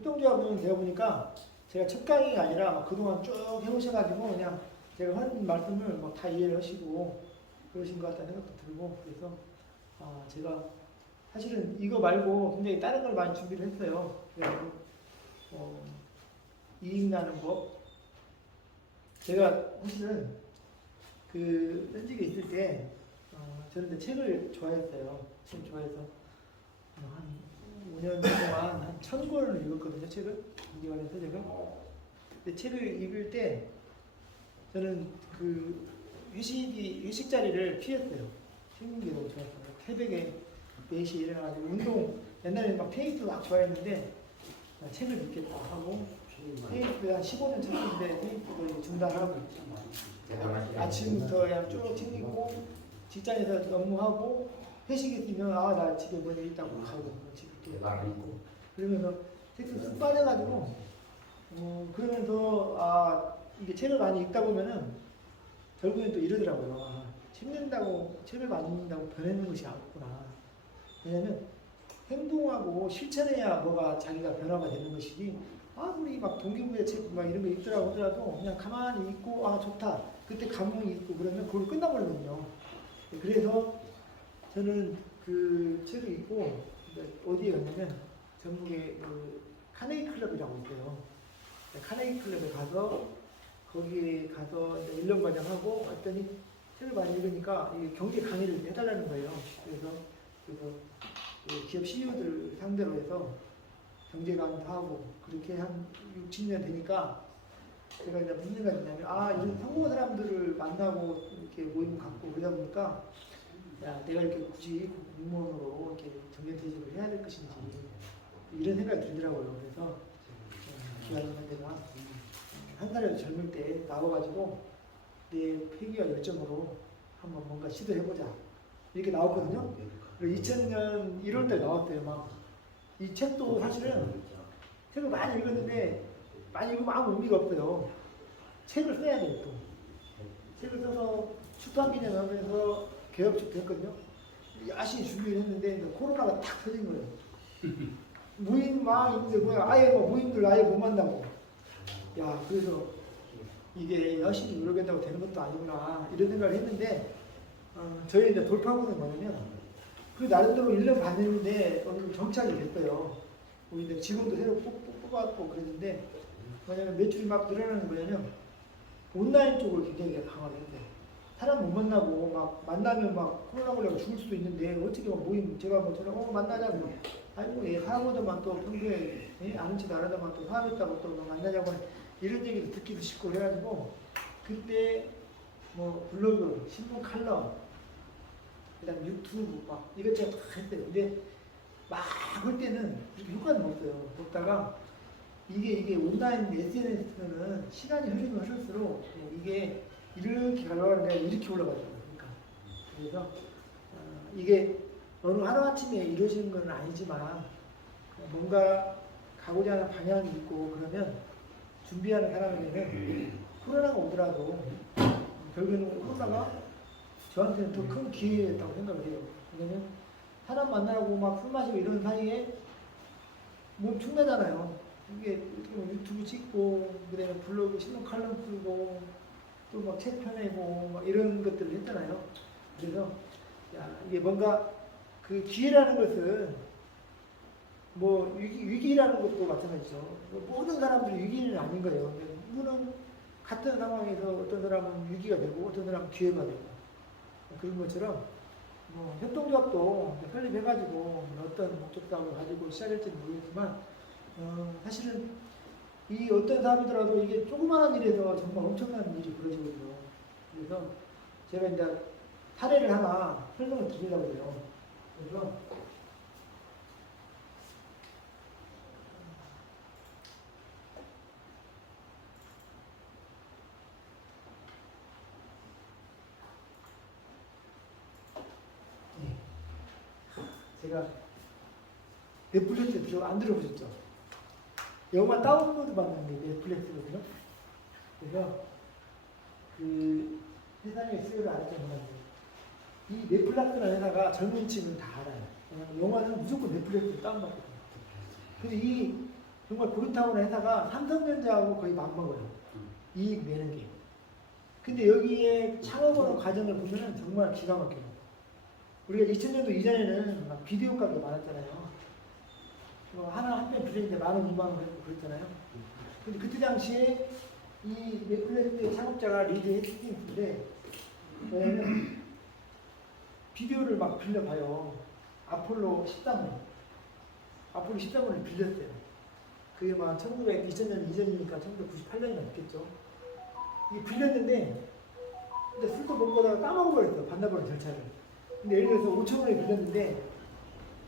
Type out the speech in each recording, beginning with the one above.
협동조합은 제가 보니까 제가 첫 강의가 아니라 그동안 쭉 해오셔가지고 그냥 제가 하는 말씀을 뭐 다 이해를 하시고 그러신 것 같다는 생각도 들고 그래서 제가 사실은 이거 말고 굉장히 다른 걸 많이 준비를 했어요. 그래서 이익 나는 법. 제가 사실은 그 현직에 있을 때 저는 책을 좋아했어요. 책 좋아해서 한 5년 동안 한 1000권을 읽었거든요. 책을 경제 관련해서 제가. 근데 책을 읽을 때 저는 그 회식 자리를 피했어요. 쉬는 게 너무 좋았어요. 새벽에 4시에 일어나가지고 운동 옛날에는 막 테니스 막 좋아했는데 책을 읽겠다 하고 테니스 한 15년 쳤는데 테니스도 중단하고 아침부터 그냥 쭉 책 읽고 직장에서 업무하고 회식 있으면 나 집에 뭐냐 있다고 가고 집에 있고 그러면서 책을 쑥 빠져가지고 그러면서 이게 책을 많이 읽다 보면은 결국엔 또 이러더라고요. 책을 많이 읽는다고 변하는 것이 없구나. 왜냐면 행동하고 실천해야 뭐가 자기가 변화가 되는 것이지 아무리 막 동기부여 책 막 이런 거 읽더라고 하더라도 그냥 가만히 읽고 좋다 그때 감흥이 있고 그러면 그걸 끝나버리거든요. 그래서 저는 그 책을 읽고 어디에 갔냐면 전국에 그 카네기 클럽이라고 있어요. 카네기 클럽에 가서 거기에 가서 1년 과정하고 왔더니 책을 많이 읽으니까 경제 강의를 해달라는 거예요. 그래서 그 기업 CEO들 상대로 해서 경제 강의도 하고 그렇게 한 6, 7년 되니까 제가 이제 무슨 생각이 있냐면 이런 성공한 사람들을 만나고 이렇게 모임 갖고 그러다 보니까 내가 이렇게 굳이 공무원으로 이렇게 정년퇴직을 해야 될 것인지 이런 생각이 들더라고요. 그래서 기관님한테가 한 살이라도 젊을 때 나와가지고 내 패기와 열정으로 한번 뭔가 시도해보자 이렇게 나왔거든요. 그리고 2000년 1월달에 나왔대요. 이 책도 사실은 책을 많이 읽었는데 많이 읽으면 아무 의미가 없어요. 책을 써야 돼요. 또 책을 써서 출판기념 하면서 개업식도 했거든요. 열심히 준비를 했는데 코로나가 탁 터진 거예요. 모임 막 있는데 모임들 아예 못 만나고 그래서 이게 열심히 노력한다고 되는 것도 아니구나 이런 생각을 했는데 저희 이제 돌파구는 뭐냐면 그 나름대로 1년 반 했는데 오늘 정착이 됐어요. 우리 이제 직원도 새로 뽑았고 그랬는데 뭐냐면 매출이 막 늘어나는 거냐면 온라인 쪽을 굉장히 강화를 했어요. 사람 못 만나고 막 만나면 막 코로나 걸려서 죽을 수도 있는데 어떻게 모임 제가 저랑 만나자고 사람보다만 또 평소에 아는 척 안 하다만 또 사업했다고 또 만나자고 이런 얘기도 듣기도 싫고 해가지고 그때 블로그, 신문 칼럼 그다음 유튜브 막 이것저것 다 했어요. 근데 막 할 때는 그렇게 효과는 없어요. 먹다가 이게 온라인 SNS는 시간이 흐르면 흐를수록 이게 이렇게 가려고 하는 게 이렇게 올라가더라고요. 그래서 이게 어느 하루아침에 이루어지는 건 아니지만 뭔가 가고자 하는 방향이 있고 그러면 준비하는 사람에게는 코로나가 오더라도 결국에는 코로나가 저한테는 더 큰 기회였다고 생각을 해요. 왜냐면 사람 만나고 막 술 마시고 이런 사이에 몸 축나잖아요. 이게 유튜브 찍고 그다음에 블로그 신문 칼럼 쓰고 또 막 책 펴내고 막 이런 것들을 했잖아요. 그래서 이게 뭔가 그 기회라는 것은 위기라는 것도 마찬가지죠. 모든 사람들이 위기는 아닌 거예요. 누구는 같은 상황에서 어떤 사람은 위기가 되고 어떤 사람은 기회가 되고 그런 것처럼 협동조합도 설립해가지고 어떤 목적사항을 가지고 시작할지는 모르겠지만 사실은 이 어떤 사람이더라도 이게 조그마한 일에서 정말 엄청난 일이 벌어지거든요. 그래서 제가 이제 사례를 하나 설명을 드리려고 해요. 그래서 제가 넷플릭스 안 들어보셨죠? 영화 다운로드 받는 게 넷플릭스거든요. 그래서 그 세상의 수요를 알았던 건데 이 넷플릭스라는 회사가 젊은 층은 다 알아요. 영화는 무조건 넷플릭스로 다운받거든요. 그래서 이 정말 그렇다고 하는 회사가 삼성전자하고 거의 맞먹어요. 이익 내는 게. 근데 여기에 창업하는 과정을 보면은 정말 기가 막혀요. 우리가 2000년도 이전에는 막 비디오 가게 많았잖아요. 하나 한 편 빌리는데 10,000원, 20,000원 그랬잖아요. 근데 그때 당시에 이 넷플릭스의 창업자가 리드 헤스팅스인데 왜냐면 비디오를 막 빌려봐요. 아폴로 13호. 아폴로 13호를 빌렸어요. 그게 막 2000년 이전이니까 1998년이 됐겠죠. 이게 빌렸는데 근데 쓸 거 못 보다가 까먹어버렸어요. 반납하는 절차를. 근데 예를 들어서 5,000원에 빌렸는데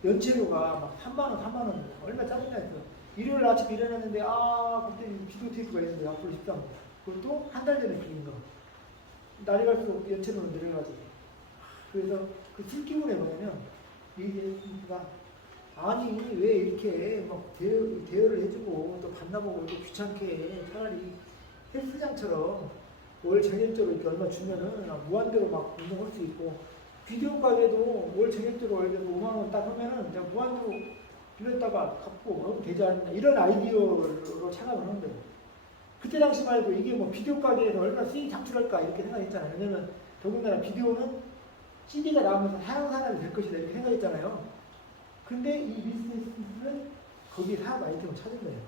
연체료가 막 3만원, 4만원 얼마 짜증나 했어. 일요일 아침에 일어났는데 그때 비디오 테이프가 있는데 아폴로 13호. 그것도 한 달 전에 빌린 거. 날이 갈수록 연체료는 내려가지고. 그래서 그 술기운에 뭐냐면 이가 아니 왜 이렇게 막 대여를 해주고 또 반납하고 또 귀찮게 해. 차라리 헬스장처럼 월 정액적으로 이렇게 얼마 주면은 무한대로 막 운동할 수 있고 비디오 가게도 월 정액적으로 월 5만 원 딱 하면은 그냥 무한대로 빌렸다가 갚고 그러면 되지 않나 이런 아이디어로 창업을 하는 거예요. 그때 당시 말고 이게 뭐 비디오 가게에서 얼마나 수익 창출할까 이렇게 생각했잖아요. 왜냐면 더군다나 비디오는 CD가 나오면서 사용 산업이 될 것이다 이렇게 생각했잖아요. 근데 이 비즈니스는 거기에 사업 아이템을 찾은 거예요.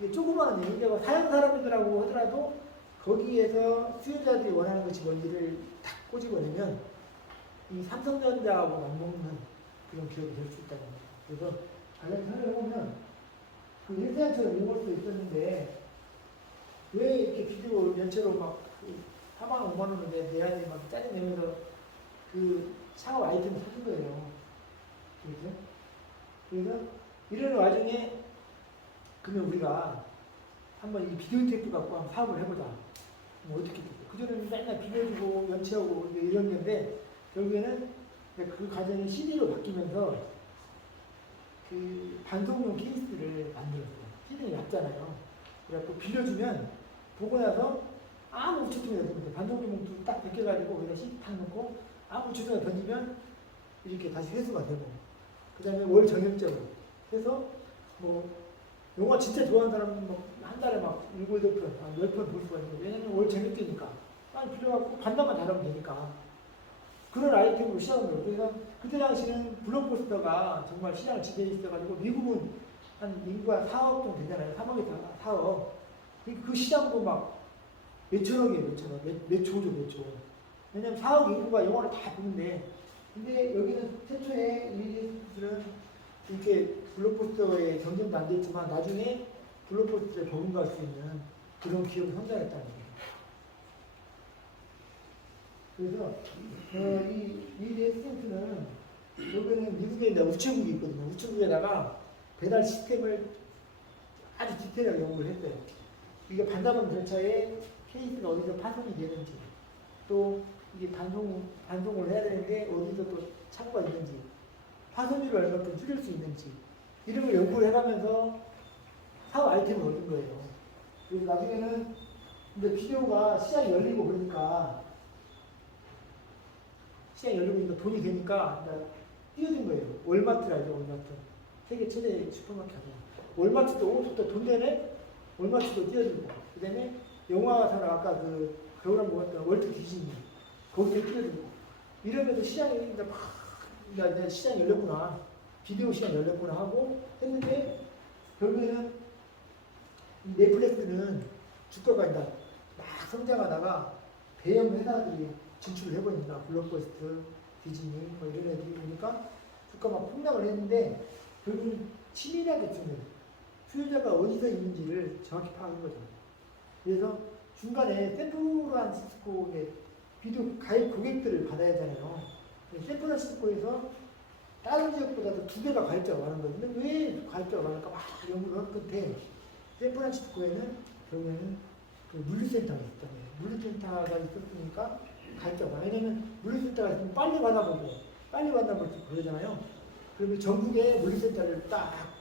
이게 조그마한 얘기가 사용 산업이라고 하더라도 거기에서 수요자들이 원하는 것이 뭔지를 딱 꼬집어내면 이 삼성전자하고 맞먹는 그런 기업이 될 수 있다는 거예요. 그래서 관련 설명해보면 그 헬스장처럼 이용할 수 있었는데 왜 이렇게 비디오 연체로 막 4만 5만 원을 내야지 막 짜증내면서 그 창업 아이템을 사준 거예요. 그렇죠? 그래서 이런 와중에 그러면 우리가 한번 이 비디오 테이프 갖고 한번 사업을 해보자. 뭐 어떻게 됐어? 그전에는 맨날 빌려주고 연체하고 이런 건데 결국에는 그 과정이 CD로 바뀌면서 그 반송용 케이스를 만들었어요. CD는 얇잖아요. 그래갖고 빌려주면 보고 나서 아무 우체통에 던지면 반송용 봉투 딱 벗겨가지고 거기다 CD 탁 넣고 아무 우체통에 던지면 이렇게 다시 회수가 되고 그 다음에 월 정액적으로 해서 뭐 영화 진짜 좋아하는 사람은 한 달에 막 7, 8편, 10편 볼 수가 있는데 왜냐면 월 정액되니까 빨리 빌려갖고 반납만 잘하면 되니까 그런 아이템으로 시작한 거예요. 그래서 그때 당시는 블록버스터가 정말 시장을 지배해 있어가지고 미국은 한 인구가 4억 정도 되잖아요. 3억에서 4억. 그 시장도 막 몇천억이에요. 몇 초죠, 몇 초. 왜냐면 4억 인구가 영화를 다 보는데 근데 여기는 최초에 이들은 이렇게 블록버스터의 경쟁도 안 됐지만 나중에 블록버스터에 버금갈 수 있는 그런 기업이 성장했다는 거예요. 그래서 이 넷플릭스는 여기는 미국에 있는 우체국이 있거든요. 우체국에다가 배달 시스템을 아주 디테일하게 연구를 했어요. 이게 반납한 절차에 케이스가 어디서 파손이 되는지 또 이게 반송을 해야 되는데 어디서 또 착오가 있는지 파손율을 얼마큼 줄일 수 있는지 이런 걸 연구를 해가면서 사업 아이템을 얻은 거예요. 그리고 나중에는 근데 비디오가 시장이 열리고 그러니까 시장이 열리고 있으니까 돈이 되니까 뛰어든 거예요. 월마트 알죠? 월마트. 세계 최대 슈퍼마켓. 월마트도 좋다 돈 되네? 월마트도 뛰어들고 그 다음에 영화사나 아까 그 겨울에 먹었던 월트 디즈니 거기에 뛰어들고 이러면서 시장이 이제 시장이 열렸구나. 비디오 시장이 열렸구나 하고 했는데 결국에는 넷플릭스는 주가가 이제 막 성장하다가 대형 회사들이 진출을 해버립니다. 블록버스터, 디즈니 뭐 이런 애들이 보니까 주가가 막 폭락을 했는데 결국은 치밀하게 주는 수요자가 어디서 있는지를 정확히 파악한 거죠. 그래서 중간에 샌프란시스코의 비디오 가입 고객들을 받아야 하잖아요. 샌프란시스코에서 다른 지역보다도 2배가 가입자가 많은 거예요. 근데 왜 가입자가 많을까 막 연구를 한 끝에 샌프란시스코에는 결국에는 그 물류센터가 있다고 해요. 물류센터가 있었으니까 가입자가 많아요. 왜냐면 물류센터가 있으면 빨리 받아보고 빨리 받아볼 수 그러잖아요. 그러면 전국에 물류센터를 딱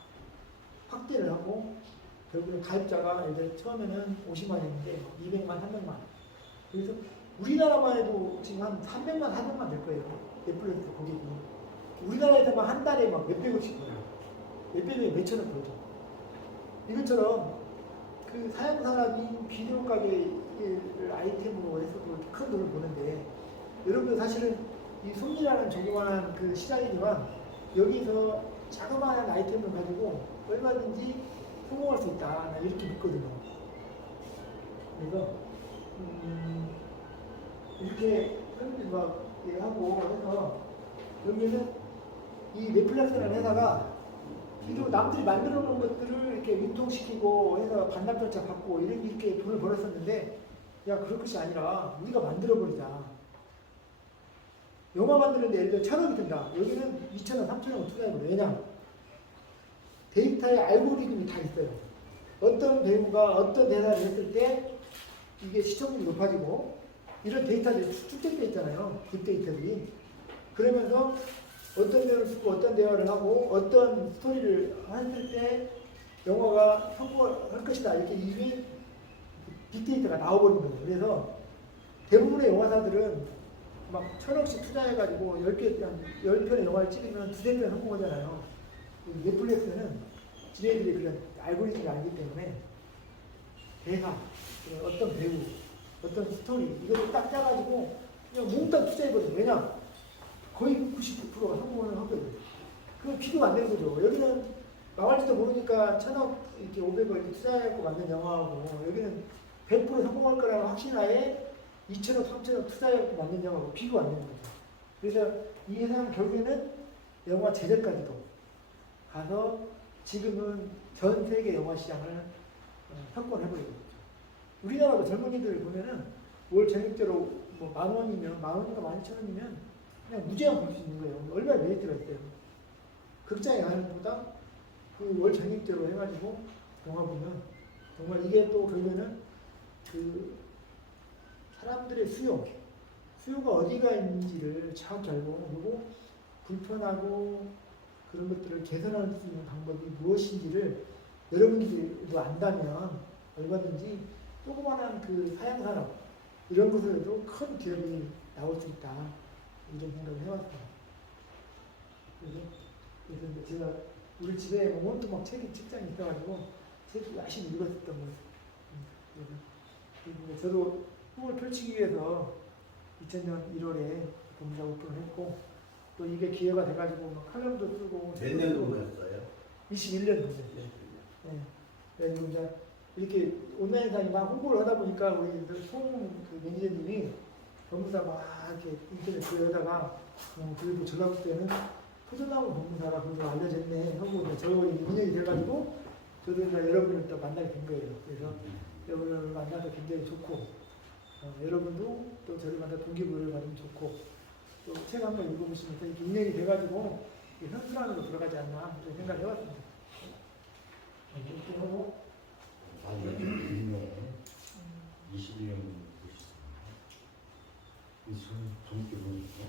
확대를 하고 결국은 가입자가 이제 처음에는 50만이었는데 200만, 300만. 그래서 우리나라만 해도 지금 한 300만, 400만 될 거예요. 넷플릭스 고객이. 우리나라에서만 한 달에 막 몇백억씩 벌어요. 몇백억에 몇천억 벌죠. 이것처럼 그 사양 산업인 비디오 가게 아이템으로 해서도 큰 돈을 버는데 여러분들 사실은 이 솜니라는 조그마한 그 시장이지만 여기서 자그마한 아이템을 가지고 얼마든지 성공할 수 있다. 나 이렇게 믿거든요. 그래서 이렇게 막 하고 해서 여기는 이 넷플릭스라는 회사가 비디오 남들이 만들어 놓은 것들을 이렇게 유통시키고 해서 반납절차 받고 이렇게 돈을 벌었었는데 야 그럴 것이 아니라 우리가 만들어 버리자. 영화 만드는데 예를 들어 1,000원이 든다. 여기는 2,000원, 3,000원 투자해버려. 왜냐? 데이터에 알고리즘이 다 있어요. 어떤 배우가 어떤 대사를 했을 때 이게 시청률이 높아지고 이런 데이터들이 축적되어 있잖아요. 빅데이터들이. 그러면서 어떤 배우를 쓰고 어떤 대화를 하고 어떤 스토리를 했을 때 영화가 성공할 것이다. 이렇게 이미 빅데이터가 나와버린 거예요. 그래서 대부분의 영화사들은 막 1,000억씩 투자해가지고 10편의 영화를 찍으면 2-3편 성공하잖아요. 넷플릭스는 지네들이 그런 알고리즘을 알기 때문에 대사, 어떤 배우, 어떤 스토리 이것도 딱 짜가지고 그냥 몽땅 투자해버려요. 왜냐? 거의 99%가 성공을 하거든요. 그럼 비교가 안 되는 거죠. 여기는 망할지도 모르니까 1,000억, 이렇게 500억 투자해갖고 만든 영화하고 여기는 100% 성공할 거라는 확신하에 2,000억, 3,000억 투자해갖고 만든 영화하고 비교가 안 되는 거죠. 그래서 이 회사는 결국에는 영화 제작까지도 가서 지금은 전 세계 영화 시장을 석권해버리고 있죠. 우리나라도 젊은이들 보면은 월 전입제로 뭐 10,000원이면 10,000원인가 12,000원이면 그냥 무제한 볼 수 있는 거예요. 얼마나 메리트가 있어요. 극장에 가는 것보다 그 월 전입제로 해가지고 영화 보면 정말 이게 또 결국에는 그 사람들의 수요가 어디가 있는지를 정확히 알고 그리고 불편하고 그런 것들을 개선할 수 있는 방법이 무엇인지를 여러분들도 안다면 얼마든지 조그마한 그 사양산업 이런 것에도 큰 기업이 나올 수 있다 이런 생각을 해왔습니다. 그래서 제가 우리 집에 온통 막 책장이 있어가지고 책 열심히 읽었었던 거예요. 그래서 저도 꿈을 펼치기 위해서 2000년 1월에 본사 오픈을 했고 또 이게 기회가 돼가지고 막 칼럼도 쓰고 몇 년 공부했어요? 21년 공부했어요. 네. 그래서 이제 이렇게 온라인상에 막 홍보를 하다 보니까 우리 그 매니저님이 법무사 막 이렇게 인터넷 글에다가 그래도 전라북 때는 포도나무 법무사라 그거 알려졌네 하고 저희 인연이 돼가지고 저도 이제 여러분을 또 만나게 된 거예요. 그래서 여러분을 만나서 굉장히 좋고 여러분도 또 저를 만나 동기부여를 받으면 좋고 또 책 한번 읽어보시면서 이렇게 인연이 돼가지고 현수랑으로 들어가지 않나 이런 생각을 해봤습니다. 이렇게 하고 아니, 21년 정기 보니까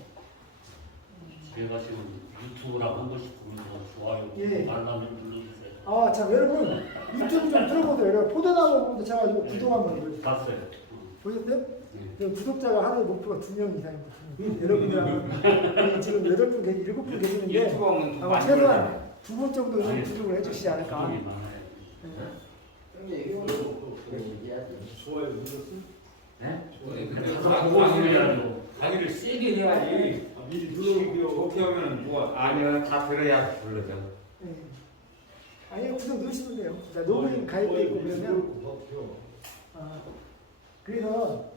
제가 지금 유튜브랑 한 번씩 보면서 좋아요, 예. 알람을 눌러주세요. 아, 자 여러분 유튜브 좀 들어보세요. 여러분 포도나무 보면서 쳐가지고 네. 구독 한번 해주세요. 봤어요. 보셨어요? 네. 구독자가 하루에 목표가 2명 이상입니다. 여러분들 지금 8분, 7분 계시는데 유튜브 하면 더 아마 많이 최소한 올라가요. 2분 정도는 아니, 구독을 해주시지 않을까. 구독이 많아요. 형님 얘기해보고 얘기하지. 좋아요 눌렀어? 네? 근데 다 보고 있는 게 아니고 강의를 세게 해야지. 미리 눌러볼게요. 그렇게 하면 뭐 아니면 다 들어야 불러져. 네. 아니 구독 누르시면 돼요. 자, 로그인 가입돼 있고 그러면 그래서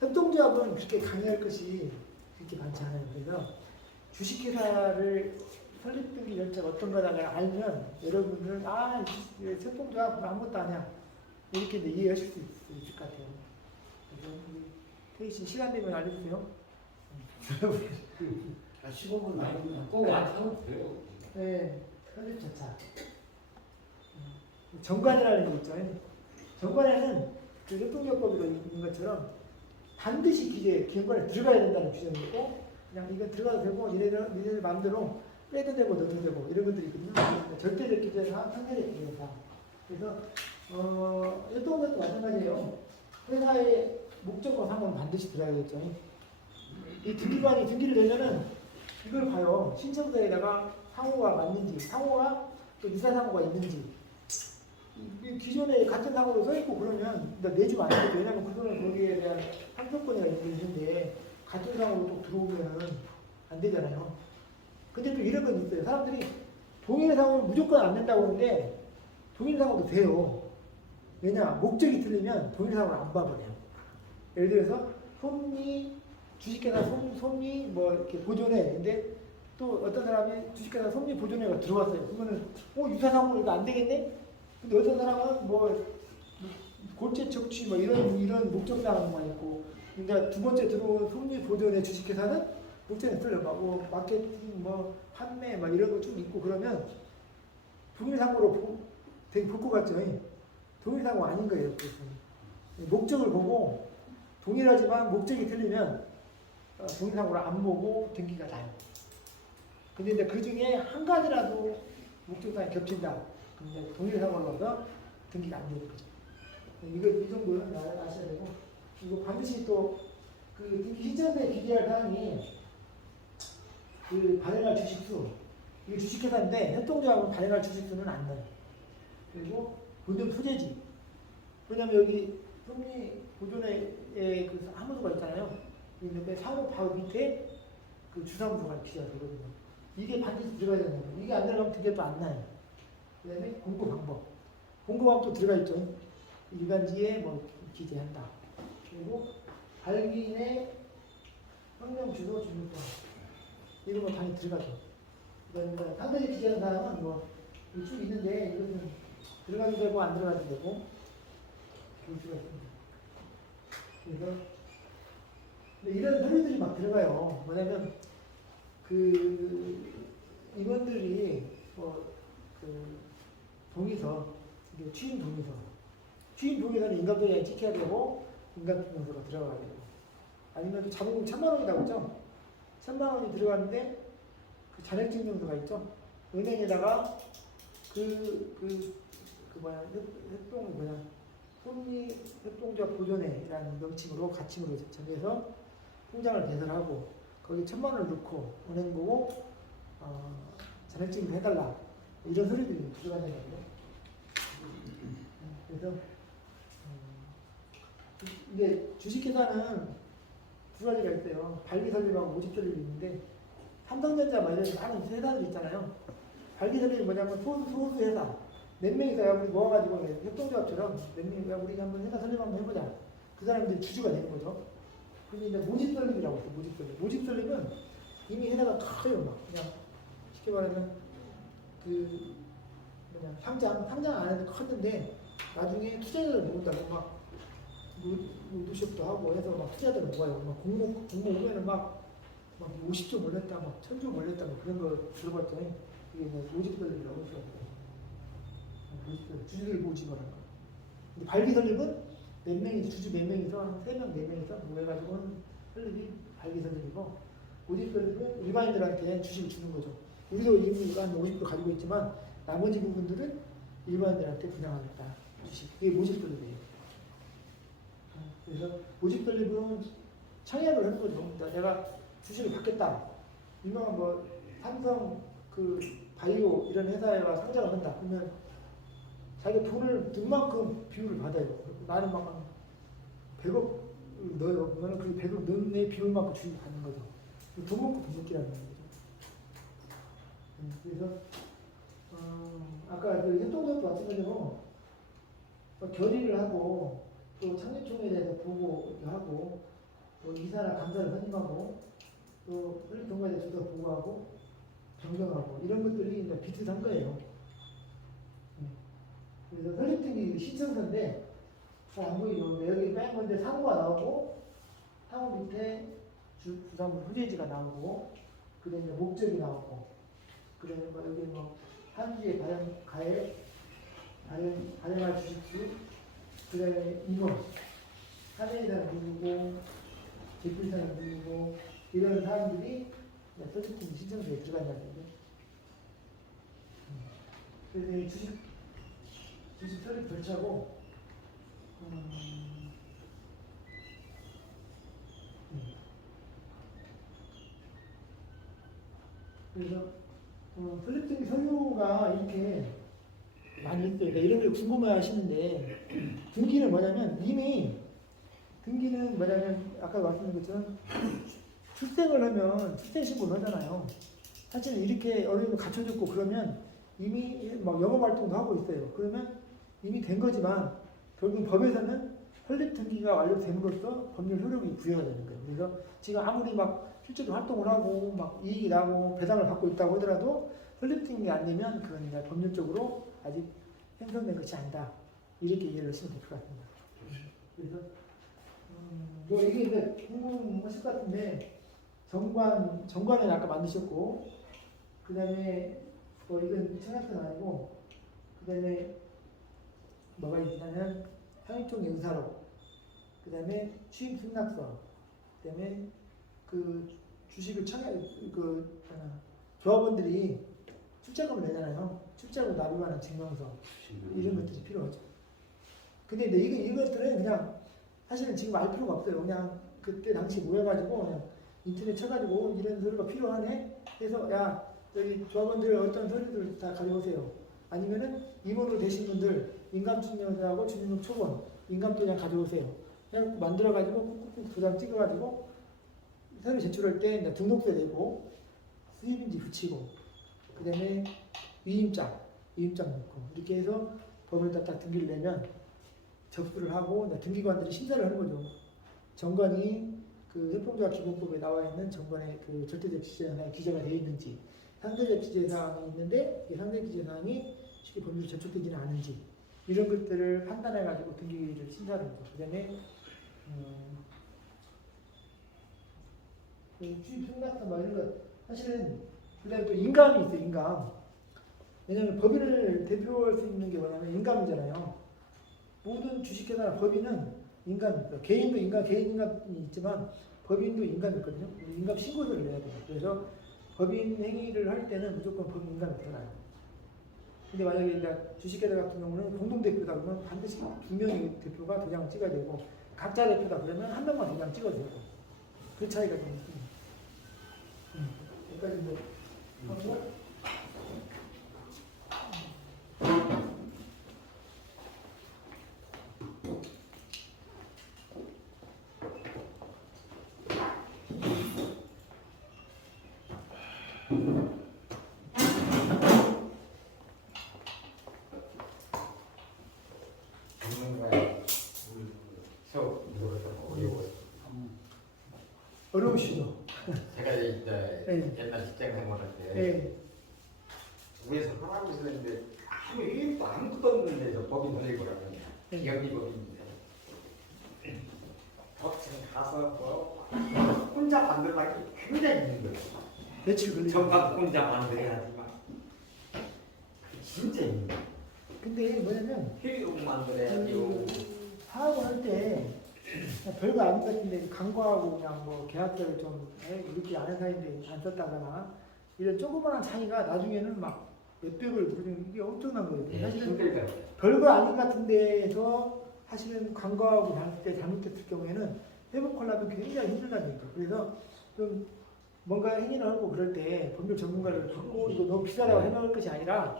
협동조합은 그렇게 강의할 것이 그렇게 많지 않아요. 그래서 주식회사를 설립 등기 절차가 어떤 거다를 알면 여러분들은 협동조합 아무것도 아니야 이렇게 이제 이해하실 수 있을 것 같아요. 그래서 태희 씨 시간 되면 알려주세요. 15분 남으면 꼭 맞춰도 돼요. 네, 설립 절차. 정관이라는 게 있죠. 정관에는 그 협동조합법에 있는 것처럼 반드시 기관에 들어가야 된다는 규정이 있고 그냥 이거 들어가도 되고 니네들 마음대로 빼도 되고 넣어도 되고 이런 것들이 있거든요. 절대적 규제나 상대적 규제다. 그래서 협동조합도 마찬가지예요. 회사의 목적과 상관은 반드시 들어야겠죠. 이 등기관이 등기를 내면은 이걸 봐요. 신청서에다가 상호가 맞는지 상호가 또 유사사고가 있는지 이 기존에 같은 사고로 써있고 그러면 내주면 안 되죠. 왜냐면 그거는 거기에 대한 상표권이 있는데 같은 사고로 또 들어오면은 안 되잖아요. 근데 또 이런 건 있어요. 사람들이 동일 사고는 무조건 안 된다고 하는데 동일 사고도 돼요. 왜냐? 목적이 틀리면 동일 사고를 안 봐버려요. 예를 들어서 손리 주식회사 손리 뭐 이렇게 보존해. 근데 또 어떤 사람이 주식회사 손리 보존회가 들어왔어요. 그러면은 유사 사고는 이거 안 되겠네? 근데 어떤 사람은 뭐 골재 척취 뭐 이런 목적사항만 있고, 근데 두 번째 들어온 손리 보존회 주식회사는 목적이 틀려. 뭐 마케팅 뭐 판매 막 이런 거 좀 있고 그러면 동일 사고로 되게 볼 것 같죠? 동일 사고 아닌 거예요. 그래서 목적을 보고 동일하지만 목적이 틀리면 동일 사고를 안 보고 등기가 나요. 근데 이제 그 중에 한 가지라도 목적상이 겹친다. 근데 동일 사고를 봐서 등기가 안 되는 거죠. 이거 이 정도는 아셔야 되고, 이거 반드시 또 그 등기 신청서에 기재할 사항이 그 발행할 주식수, 이게 주식회사인데 협동조합은 발행할 주식수는 안 나요. 그리고 보존 소재지. 왜냐면 여기 손리 보존의 그 사무소가 있잖아요. 있는데 사무 바로 밑에 그 주사무소가 기재가 되거든요. 이게 반드시 들어가야 되는 거예요. 이게 안 들어가면 등기가 또 안 나요. 그 다음에 공고 방법. 공고 방법 또 들어가 있죠. 일간지에 뭐 기재한다. 그리고 발기인의 혁명 주소 주민권. 이런 거 당연히 들어가죠. 그러니까 상대적 기재하는 사람은 뭐 쭉 있는데 이것은 들어가도 되고 안 들어가도 되고 볼 수가 있습니다. 그래서 근데 이런 서류들이 막 들어가요. 뭐냐면 그 임원들이 그 동의서, 이게 취임 동의서는 인감도장에 찍혀야 되고 인감증명서가 들어가야 되고, 아니면 자본금 1,000만 원이 나오죠. 1,000만 원이 들어갔는데 그 잔액증명서가 있죠. 은행에다가 손리 협동조합 보존회라는 명칭으로 가칭으로 정해서 통장을 개설하고 거기 1,000만 원을 넣고 은행 보고 잔액증명 해달라, 이런 서류들이 들어가는 거예요. 그래서 이게 주식회사는 두 가지가 있어요. 발기설립하고 모집설립이 있는데, 삼성전자 뭐 이런 많은 회사들 있잖아요. 발기설립이 뭐냐면 소수 회사 몇 명이서 우리 모아가지고 협동조합처럼 몇 명이서 우리 한번 회사 설립 한번 해보자. 그 사람들이 주주가 되는 거죠. 근데 이제 모집설립이라고 해요. 모집설립은 이미 회사가 커요. 막 그냥 쉽게 말하면 그 그냥 상장 안 해도 컸는데 나중에 투자자를 모은다고 막 노드숍도 하고 해서 막 투자자를 모아요. 막 공모 오면은 막 50조 몰렸다, 막 1,000조 몰렸다, 뭐 그런 거 들어봤더니 이게 모집설립이라고 해서 주주들 모집하는 거. 근데 발기설립은 몇 명이 주주 몇 명이서 한 3명, 4명이서 모여가지고 하는 설립이 발기설립이고, 모집설립은 일반인들한테 주식을 주는 거죠. 우리도 이미 한 50% 가지고 있지만 나머지 부분들은 일반인들한테 분양하겠다. 주식. 그게 모집설립이에요. 그래서 모집설립은 청약을 하는 거죠. 그러니까 내가 주식을 받겠다. 유명한 뭐 삼성 그 바이오 이런 회사에가 상장을 한다. 그러면 자기가 돈을 든 만큼 비율을 받아요. 나는 막 한 100억 넣어요. 그러면 그 100억 넣은 애 비율만큼 주식을 받는 거죠. 돈 먹고 돈 먹기라는 거죠. 그래서 아까 그 협동조합도 마찬가지로 결의를 하고 또 창립총회에 대해서 보고하고 또 이사나 감사를 선임하고 또 설립통과에 대해서 조사 보고하고 변경하고 이런 것들이 이제 비슷한 거예요. 그래서 설립등기 신청서인데 잘 안 보이죠. 여기 맨 먼저 사무가 나오고 사무 밑에 주사무 소재지가 나오고 그다음에 목적이 나오고 그다음에 뭐 여기 뭐 한주에 발행할 주식수 그다음에 임원 사내이사를 누르고 제필사를 누르고 이런 사람들이 설립등기 신청서에 들어간다는 거죠. 그래서 이 주식 설립 절차고 그래서 설립등기 서류가 이렇게 많이 있어요. 그러니까 이런 걸 궁금해 하시는데, 등기는 뭐냐면, 등기는 뭐냐면, 아까 말씀드린 것처럼, 출생을 하면 출생신고를 하잖아요. 사실 이렇게 어느 정도 갖춰졌고 그러면 이미 막 영업 활동도 하고 있어요. 그러면 이미 된 거지만, 결국 법에서는 설립 등기가 완료됨으로써 법률 효력이 부여가 되는 거예요. 그래서 지금 아무리 막 실제로 활동을 하고 막 이익이 나고 배당을 받고 있다고 하더라도 설립 등기가 안 되면 그건 이제 법률적으로 아직 생성된 것이 아니다. 이렇게 이해를 하시면 될 것 같습니다. 그래서 뭐 이게 이제 궁금하실 것 같은데 정관은 아까 만드셨고 그 다음에 뭐 이건 청약서는 아니고 그 다음에 뭐가 있냐면 상위총 영사록, 그 다음에 취임 승낙서, 그 다음에 그 주식을 조합원들이 출자금을 내잖아요. 출자금 납입하는 증명서 이런 것들이 필요하죠. 근데 이것들은 그냥 사실은 지금 알 필요가 없어요. 그냥 그때 당시 모여가지고 그냥 인터넷 쳐가지고 이런 서류가 필요하네. 그래서 야 여기 조합원들 어떤 서류들 다 가져오세요. 아니면은 임원으로 되신 분들 인감증명서하고 주민등 초본, 인감도장 가져오세요. 그냥 만들어가지고 꾹꾹꾹 도장 찍어가지고 서류 제출할 때 등록세 내고 수입인지 붙이고 그 다음에 위임장 넣고 이렇게 해서 법원에다 딱 등기를 내면 접수를 하고 등기관들이 심사를 하는 거죠. 정관이 그 협동조합기본법에 나와 있는 정관의 그 절대적 지재사항에 기재가 되어 있는지, 상대적 지재사항이 있는데 이 상대적 지재사항이 쉽게 법률에 저촉되지는 않은지 이런 것들을 판단해가지고 등기를 심사를 하죠. 그다음에 주입 승낙서 뭐 이런 거 사실은 그다음에 또 인감이 있어요. 인감. 왜냐하면 법인을 대표할 수 있는 게 뭐냐면 인감이잖아요. 모든 주식회사나 법인은 인감이 있어요. 개인도 개인 인감이 있지만 법인도 인감이 있거든요. 인감 신고서를 내야 돼요. 그래서 법인 행위를 할 때는 무조건 법인 인감이 들어가요. 근데 만약에 이제 주식회사 같은 경우는 공동대표다 그러면 반드시 2명의 대표가 도장을 찍어야 되고 각자 대표다 그러면 한 명만 도장 찍어도 되고 그 차이가 좀 있습니다. 여기까지 뭐 하고 어려우시죠? 제가 이제 네. 옛날 직장 생활할 때 네. 위에서 하라고 있었는데 아무 일도 아무것도 없는데 저 법인 설립을 네. 기업이 법인인데 법정 가서 뭐 혼자 만들기 굉장히 힘든 거예요. 며칠 걸리죠. 정관 혼자 만들어야지만 진짜 힘든 거예요. 근데 뭐냐면 회의록 만들어야지요. 사업을 할 때 별거 아닌 것 같은데 강구하고 그냥 뭐 계약서를 좀 이렇게 아는 사이인데 안 썼다거나 이런 조그마한 차이가 나중에는 막 몇백을 부르는 이게 엄청난 거예요. 사실은 힘들다. 별거 아닌 것 같은 데에서 사실은 강구하고 잘못됐을 경우에는 회복하려면 굉장히 힘들다는 얘기죠. 그래서 좀 뭔가 행위를 하고 그럴 때 법률 전문가를 받고 이거 너무 비싸다고 해놓을 것이 아니라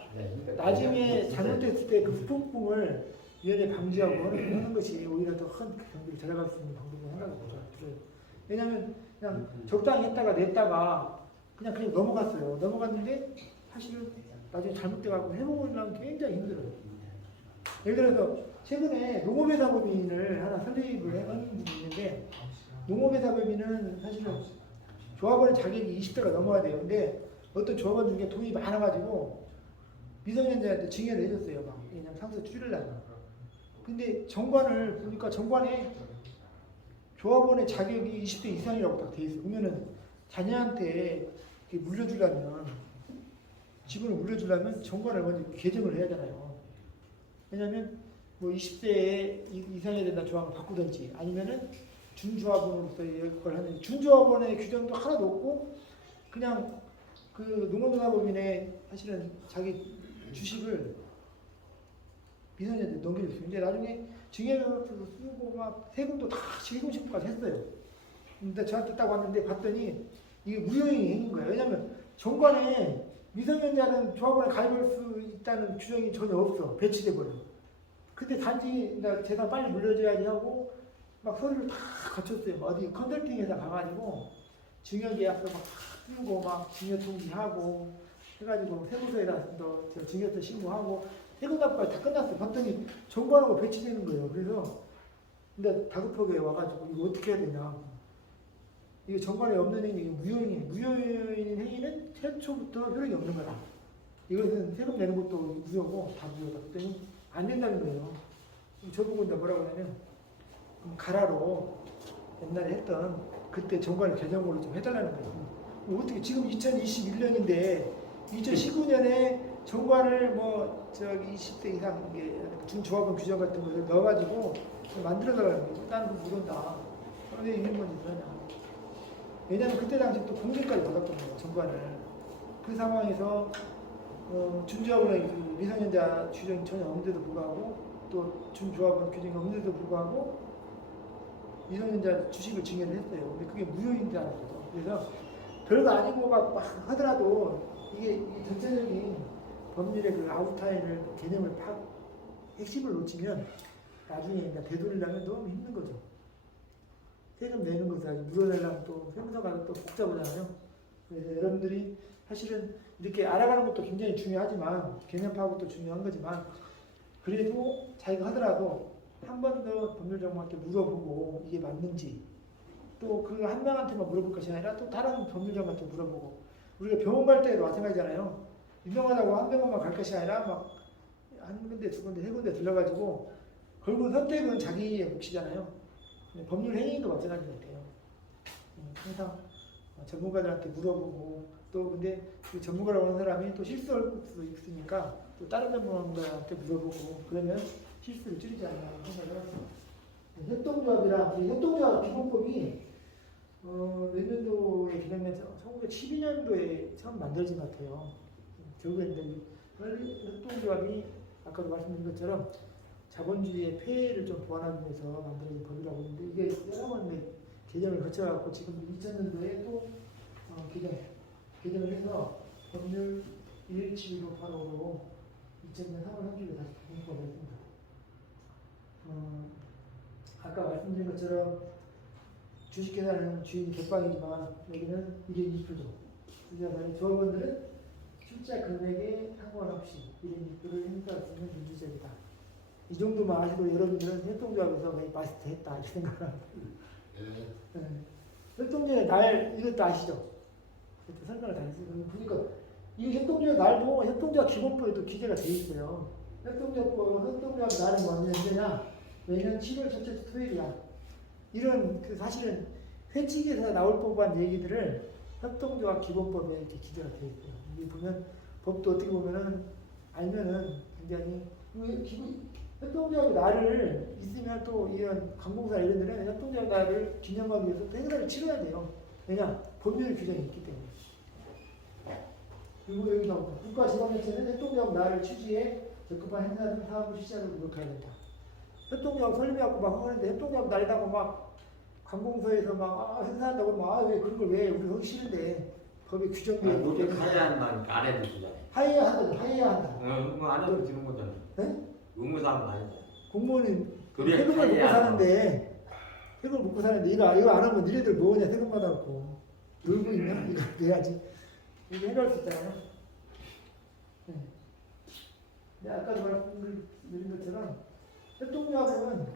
나중에 잘못됐을 때 그 후폭풍을 위원회 방지하고 하는 것이 오히려 더 큰 경비를 데려갈 수 있는 방법으로 생각이 들어요. 왜냐하면 그냥 적당히 했다가 냈다가 그냥 넘어갔어요. 넘어갔는데 사실은 나중에 잘못돼가지고 회복하려면 굉장히 힘들어요. 예를 들어서 최근에 농업회사법인을 하나 설립을 하는 분이 있는데 농업회사법인은 사실은 조합원의 자격이 20대가 넘어야 돼요. 근데 어떤 조합원 중에 돈이 많아가지고 미성년자한테 증여를 해줬어요. 막 그냥 상세 줄이려고. 근데 정관을 보니까 정관에 조합원의 자격이 20대 이상이라고 딱 돼 있어요. 그러면은 자녀한테 물려주려면 지분을 물려주려면 정관을 먼저 개정을 해야 하잖아요. 왜냐하면 뭐 20대 이상이 된다 조합을 바꾸든지 아니면은 준조합원으로서의 역할을 하는 준조합원의 규정도 하나도 없고 그냥 그 농업회사법인에 사실은 자기 주식을 미성년자한테 넘겨줬어요. 근데 나중에 증여료도 쓰고 막 세금도 다 세금신고까지 했어요. 근데 저한테 딱 왔는데 봤더니 이게 무효행위 행위인 거예요. 왜냐하면 정관에 미성년자는 조합원에 가입할 수 있다는 규정이 전혀 없어. 배치돼 버려. 근데 단지 재산 빨리 물려줘야지 하고 막 서류를 다 갖췄어요. 어디 컨설팅 회사 가가지고 증여계약서 막 쓰고 막 증여통지하고 해가지고 세무서에다 저 증여세 신고하고 세금납부까지 다 끝났어요. 봤더니 정관하고 배치되는 거예요. 그래서 근데 다급하게 와가지고 이거 어떻게 해야 되냐. 이게 정관에 없는 행위, 무효행위. 무효인 행위는 최초부터 효력이 없는 거다. 이것은 세금 내는 것도 무효고 다 무효다. 그랬더니 안 된다는 거예요. 저보고 이제 뭐라고 하냐면 가라로 옛날에 했던 그때 정관을 개정으로 좀 해달라는 거예요. 어떻게 지금 2021년인데 2019년에 정관을 뭐 저기 20대 이상 중조합원 규정 같은 거를 넣어가지고 만들어달라는 거예요. 나는 그거 모른다. 왜 이런 건지 그러냐. 왜냐면 그때 당시 또 공개까지 받았던 거예요. 정관을. 그 상황에서 준조합원의 그 미성년자 규정이 전혀 없는데도 불구하고 또 준조합원 규정이 없는데도 불구하고 미성년자 주식을 증여를 했어요. 근데 그게 무효인지라는 거죠. 그래서 별거 아니고 막 하더라도 이게 이 전체적인 법률의 그 아웃라인을 개념을 핵심을 놓치면 나중에 이제 되돌리려면 너무 힘든 거죠. 세금 내는 것을 아주 물어내려면 또 세무서가 또 복잡하잖아요. 그래서 여러분들이 사실은 이렇게 알아가는 것도 굉장히 중요하지만 개념 파악도 중요한 거지만 그래도 자기가 하더라도 한 번 더 법률전문가한테 물어보고 이게 맞는지 또 그 한 명한테만 물어볼 것이 아니라 또 다른 법률전문가한테 물어보고 우리가 병원 갈 때도 마찬가지잖아요. 유명하다고 한 병원만 갈 것이 아니라 막 한 군데 두 군데 세 군데 들려가지고 결국 선택은 자기의 몫이잖아요. 법률 행위도 마찬가지 같아요. 항상 전문가들한테 물어보고 또 근데 그 전문가라고 하는 사람이 또 실수할 수도 있으니까 또 다른 전문가한테 물어보고 그러면 실수를 줄이지 않나 생각을 합니다. 협동조합이랑 협동조합 기본법이 몇 년도에 개정돼서 1912년도에 처음 만들어진 것 같아요. 결국에 이제 협동조합이 아까도 말씀드린 것처럼 자본주의의 폐해를 좀 보완하기 위해서 만들어진 법이라고 하는데 이게 여러 번 개정을 거쳐갖고 지금 2000년도에 또 개정을 해서 법률 17158호로 2000년 3월 30일에 다시 개정을 했습니다. 아까 말씀드린 것처럼 주식회사는 주인이 개빵이지만 여기는 1인 2표죠. 그래서 조합원들은 출자 금액에 상관없이 1인 2표를 행사할 수 있는 민주적이다. 이 정도만 아시고 여러분들은 협동조합에서 거의 마스터했다 이 생각을 합니다. 협동조합의 날 이것도 아시죠? 그때 설명을 다 했어요. 보니까 이 협동조합 날도 협동조합 기본법에도 기재가 돼 있어요. 협동조합 날은 언제냐? 매년 7월 첫째 주 토요일이야. 이런 그 사실은 회칙에서 나올 법한 얘기들을 협동조합 기본법에 이렇게 기재가 돼 있어요. 여기 보면 법도 어떻게 보면은 알면은 굉장히 협동조합 날을 있으면 또 이런 관공사 이런 데는 협동조합 날을 기념하기 위해서 또 행사를 치러야 돼요. 왜냐? 법률 규정이 있기 때문에. 그리고 여기 나옵니다. 국가지방자치는 협동조합 날을 취지해 적극한 행사 등 사업을 실시하도록 노력해야 된다. 협동조합 설립해갖고 막 하는데 협동조합 날이라고 막 관공서에서 막 행사한다고 막 왜 그런 걸 왜 우리 하기 싫은데 법에 규정되어 있기 때문에 하야 한다니까 안 해도 되잖아. 하해야 한다. 안 해도 되는 거잖아. 네? 의무사항은 아니잖아. 공무원은 그래, 세금을 먹고 하해야 사는데 이거 안 하면 니네들 뭐냐 세금 받아갖고 놀고 있냐? 이거 해야지. 이거 해결할 수 있잖아요. 네. 근데 아까도 말씀드린 것처럼 협동조합은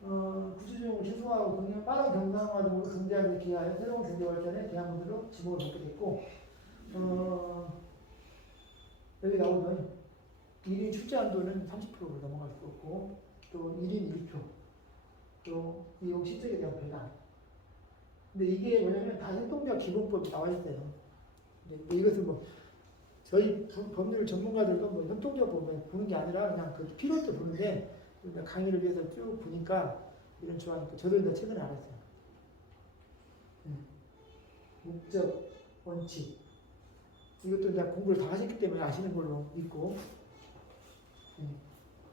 구조조정을 최소화하고 그냥 빠른 경상화 등으로 경제하기 위하여 새로운 경제발전에 대한민국으로 지목을 받게 됐고 여기 나오면 1인 출자 한도는 30%로 넘어갈 수 없고 또 1인 1표 또 이용 실적에 대한 배당. 근데 이게 뭐냐면 다 협동조합 기본법이 나와 있어요. 근데 이것은 뭐 저희 법률 전문가들도 뭐 협동조합 보는 게 아니라 그냥 그 필요할 때 보는데 강의를 위해서 쭉 보니까 이런 조항이 저도 이제 최근에 알았어요. 목적, 원칙 이것도 이제 공부를 다 하셨기 때문에 아시는 걸로 믿고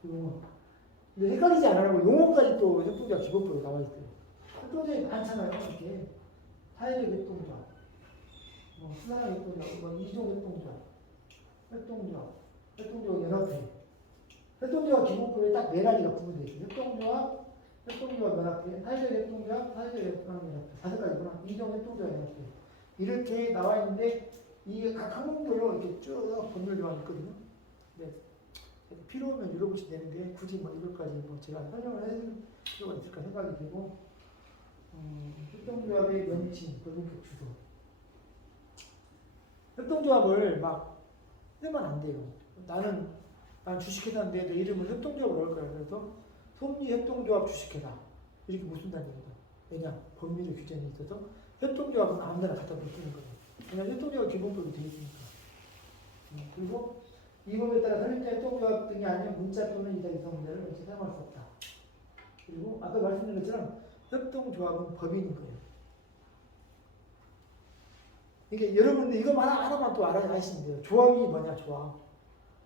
그리고 근데 헷갈리지 않으라고 용어까지 또 협동조합 기본법에 나와 있어요. 협동조합이 많잖아요. 이렇게 사회적 협동조합 수산화 협동조합, 이건 이종 협동조합 연합회. 협동조합 기본법에 딱 네 가지가 구분되어 있어요. 협동조합 연합회, 사회적 협동조합, 사회적 협동조합, 5가지구나. 이종 협동조합 연합회. 이렇게 나와 있는데 이게 각 항목별로 이렇게 쭉 법률 조항이 있거든요. 네. 필요하면 읽어보시면 되는데 굳이 뭐 이것까지 뭐 제가 설명을 해줄 필요가 있을까 생각이 되고 협동조합의 명칭, 법인격 주소. 협동조합을 막 쓰면 안 돼요. 난 주식회사인데 내 이름을 협동조합으로 할 거야. 그래서 섭리협동조합 주식회사 이렇게 못 쓴다는 얘기다. 왜냐? 법률의 규정이 있어서 협동조합은 아무데나 갖다 못 쓰는 거예요. 왜냐면 협동조합 기본법이 되어 있으니까. 그리고 이 법에 따라 설립자 협동조합 등이 아니면 문자 또는 이자 이성문제를 이렇게 사용할 수 없다. 그리고 아까 말씀드린 것처럼 협동조합은 법인인 거예요. 이게 여러분들 이거 하나만 또 아시면 돼요. 조합이 뭐냐, 조합.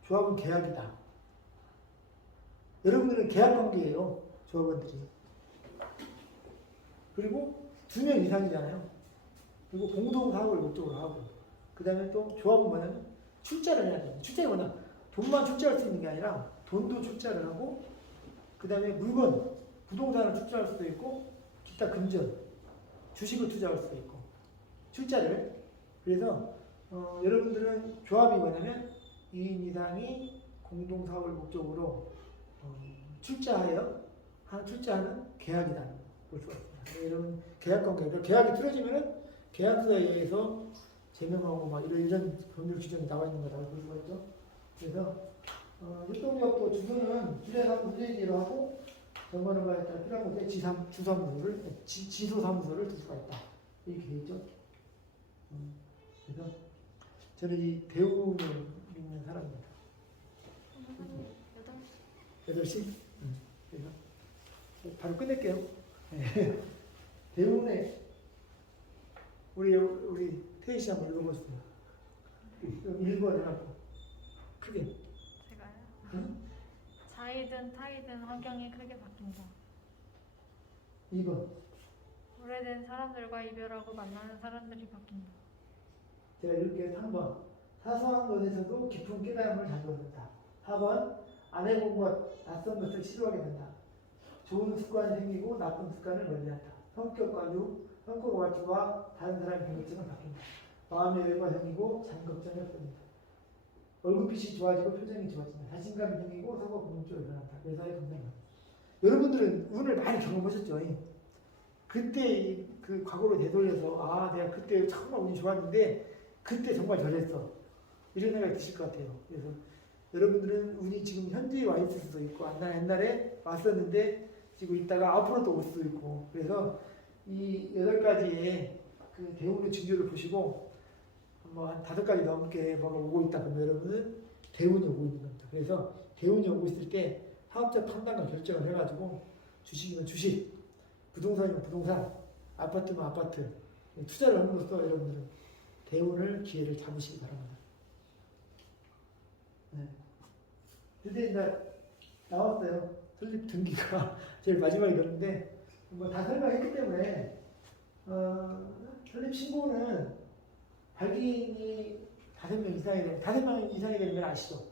조합은 계약이다. 여러분들은 계약 관계예요, 조합원들이. 그리고 2명 이상이잖아요. 그리고 공동 사업을 목적으로 하고. 그 다음에 또 조합은 뭐냐면 출자를 해야 돼요. 출자가 뭐냐? 돈만 출자할 수 있는 게 아니라 돈도 출자를 하고, 그 다음에 물건, 부동산을 출자할 수도 있고, 기타 금전, 주식을 투자할 수도 있고, 출자를. 그래서 여러분들은 조합이 뭐냐면 2인 이상이 공동 사업을 목적으로 출자하는 계약이라는 걸 볼 수가 있습니다. 여러분 계약 관계가 계약이 틀어지면은 계약서에 의해서 제명하고 막 이런 법률 규정이 나와 있는 거라고 볼 수가 있죠. 그래서 협동조합도 주소는 주례사무소로 하고 정관원과에 따라 필요한 곳에 지소사무소를 둘 수가 있다. 이렇게 돼 있죠. 그래서 저는 이 대운을 믿는 사람입니다. 8시? 그래서 바로 끝낼게요. 네. 대운에 우리 태희 씨 한번 읽어보세요. 읽어 해갖고 크게. 제가요? 응? 자이든 타이든 환경이 크게 바뀐다. 2번. 오래된 사람들과 이별하고 만나는 사람들이 바뀐다. 제가 읽을게요. 3번. 사소한 것에서도 깊은 깨달음을 자주 얻는다. 4번. 안 해본 것, 낯선 것을 싫어하게 된다. 좋은 습관이 생기고 나쁜 습관을 멀리한다. 성격과 말투와 다른 사람의 변경증은 바뀐다. 마음의 여유가 생기고 잠 걱정이 없어진다. 얼굴빛이 좋아지고 표정이 좋아진다. 자신감이 생기고 서로 긍정적으로 변한다. 회사의 건강이. 여러분들은 운을 많이 경험하셨죠? 그때 그 과거로 되돌려서 내가 그때 정말 운이 좋았는데 그때 정말 잘했어. 이런 생각이 드실 것 같아요. 그래서 여러분들은 운이 지금 현재에 와 있을 수도 있고 나 옛날에 왔었는데 지금 있다가 앞으로도 올 수도 있고 그래서 이 8가지의 그 대운의 징조를 보시고 뭐 한 5가지 넘게 뭐가 오고 있다 그러면 여러분은 대운이 오고 있는 겁니다. 그래서 대운이 오고 있을 때 사업자 판단과 결정을 해가지고 주식이면 주식, 부동산이면 부동산, 아파트면 아파트 투자를 함으로써 여러분들은 대운을 기회를 잡으시기 바랍니다. 네. 근데 이제 나왔어요. 설립 등기가 제일 마지막에 넣었는데 뭐 다 설명했기 때문에 설립 신고는 발기인이 5명 이상이 되면 5명 이상이 되면 아시죠?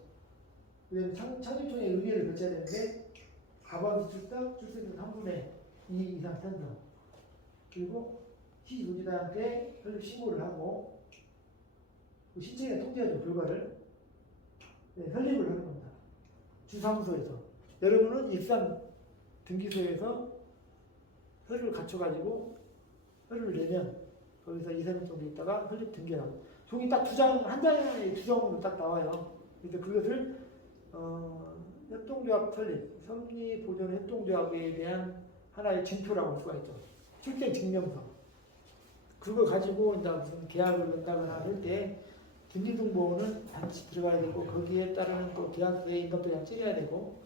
왜냐면 창립총회 의회를 거쳐야 되는데 과반수 출석, 출석률 3분의 2 이상 찬성. 그리고 시조지단한테 설립 신고를 하고 그 신청에 통지하죠 결과를. 네, 설립을 하는 겁니다. 주사무소에서. 여러분은 일산 등기소에서 서류를 갖춰가지고 서류를 내면 거기서 2, 3일 정도 있다가 설립 등기하고 종이 딱 한 장에 2장으로 딱 나와요. 그래서 그것을 협동조합 설립, 섭리보존 협동조합에 대한 하나의 증표라고 할 수가 있죠. 출생 증명서. 그거 가지고 이제 무슨 계약을 한다거나 할 때 등기등본은 반드시 들어가야 되고 거기에 따르는 또 계약서에 인감도장 찍어야 되고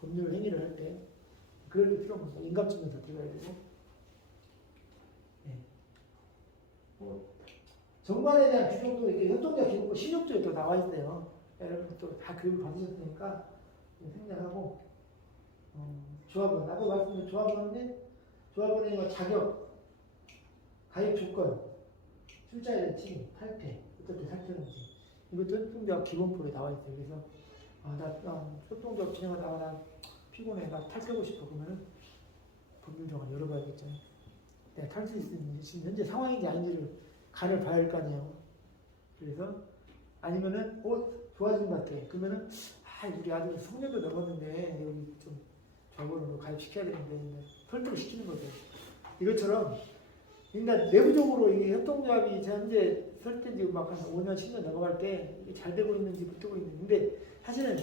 법률 행위를 할 때 그럴 때 필요한 거죠. 인감증명서 들어가야 되고. 네. 정관에 대한 규정도 이렇게 협동조합 기본법 16조에 또 나와 있어요. 여러분 또 다 교육을 받으셨으니까 생략하고 조합원 아까 말씀드린 조합원의 뭐 자격, 가입 조건, 출자일치, 탈퇴, 어떻게 탈퇴하는지 이것도 협동조합 기본법에 나와 있어요. 그래서 나 협동조합 진행하다가 나 피곤해, 나 탈퇴하고 싶어 그러면은 법률 정한 열어봐야겠죠. 내가 탈 수 있는지 지금 현재 상황인지 아닌지를 간을 봐야 할 거 아니에요. 그래서 아니면은 좋아진 것 같아. 그러면은 우리 아들이 성년도 넘었는데 여기 좀 저거를 가입시켜야 되는데 설득을 시키는 거죠. 이것처럼 그러니까 내부적으로 이게 협동조합이 현재 설때 지금 막 한 5년 10년 넘어갈 때 잘 되고 있는지 못 되고 있는데 사실은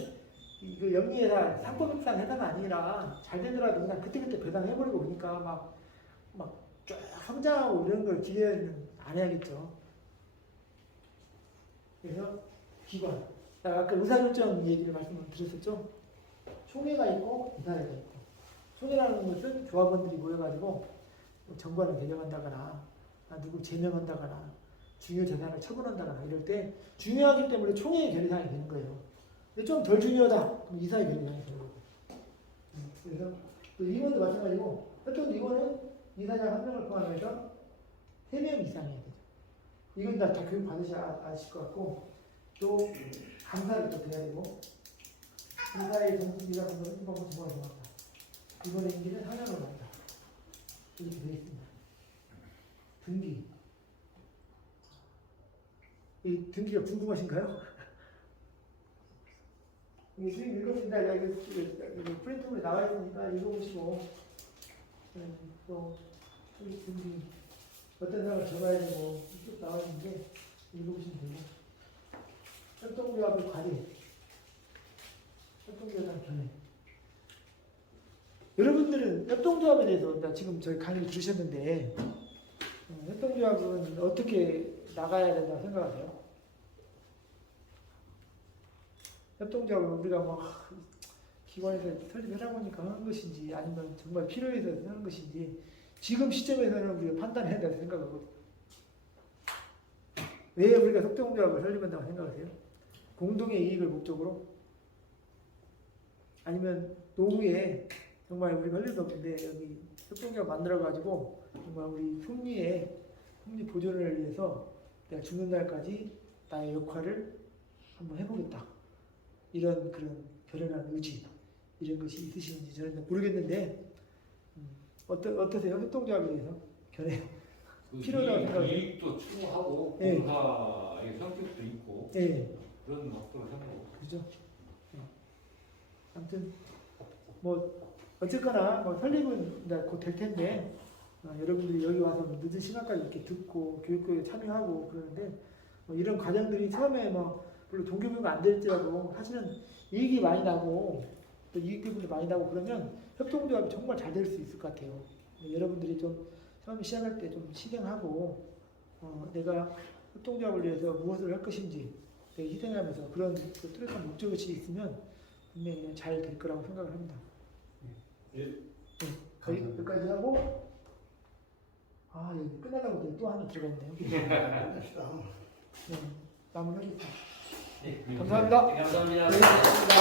그 영리회사 상법협상 회사가 아니라 잘 되더라도 그냥 그때그때 배당해버리고 그러니까 막 쫙 성장하고 이런 걸 기대는 안 해야겠죠. 그래서 기관. 아까 의사결정 얘기를 말씀을 드렸었죠. 총회가 있고 이사회가 있고. 총회라는 것은 조합원들이 모여가지고 정관을 개정한다거나 누구 제명한다거나 중요 재산을 처분한다거나 이럴 때 중요하기 때문에 총회의 결의사항이 되는 거예요. 근데 좀 덜 중요하다. 그럼 이사회 결의사항이 되는 거고. 그래서 또 임원도 마찬가지고 어떤 임원은 이사장 한 명을 포함해서 3명 이상이어야 되죠. 이건 다 교육 받으셔야 아실 것 같고 또 감사를 또 해야 되고 이사회 정신비가 분석은 이번 정말 좋아한다. 이번에 임기는 하나로 한다. 이렇게 되어 있습니다. 등기. 이 등기가 궁금하신가요? 이게 지금 읽어보신다. 이거 프린트물에 나와 있으니까 읽어보시고 또 등기 어떤 사람을 적어야 되고 쭉 나와 있는데 읽어보시면 되고 협동조합의 과제 협동조합의 견해 여러분들은 협동조합에 대해서 지금 저희 강의를 들으셨는데 협동조합은 어떻게 나가야 된다고 생각하세요? 협동조합을 우리가 기관에서 설립해라 보니까 하는 것인지 아니면 정말 필요해서 하는 것인지 지금 시점에서는 우리가 판단해야 된다고 생각하거든요. 왜 우리가 협동조합을 설립한다고 생각하세요? 공동의 이익을 목적으로? 아니면 노후에 정말 우리가 할 일도 없는데 여기 협동조합 만들어가지고 정말 우리 품리 보존을 위해서 내가 죽는 날까지 나의 역할을 한번 해보겠다. 이런 그런 결연한 의지 이런 것이 있으신지 저는 모르겠는데 어떠세요? 협동조합에 대해서 견해 필요하다고 생각해요? 이익도 추구하고 네. 봉사의 성격도 있고 네. 그런 목표를 생각하고 그죠? 아무튼 어쨌거나 설립은 이제 곧 될 텐데 여러분들이 여기 와서 늦은 시간까지 이렇게 듣고 교육에 참여하고 그러는데 이런 과정들이 처음에 물론 동기부여가 안 될지라도 사실은 이익이 많이 나고 또 이익 부분도 많이 나고 그러면 협동조합이 정말 잘 될 수 있을 것 같아요. 여러분들이 좀 처음에 시작할 때 좀 실행하고 내가 협동조합을 위해서 무엇을 할 것인지 되게 희생하면서 그런 뚜렷한 목적의식이 있으면 분명히 잘 될 거라고 생각을 합니다. 여기까지 하고 여기 끝나다고 또 하나 들어가 있네요. 네, 마무리하겠습니다. 네. 감사합니다. 네, 감사합니다. 네, 고맙습니다.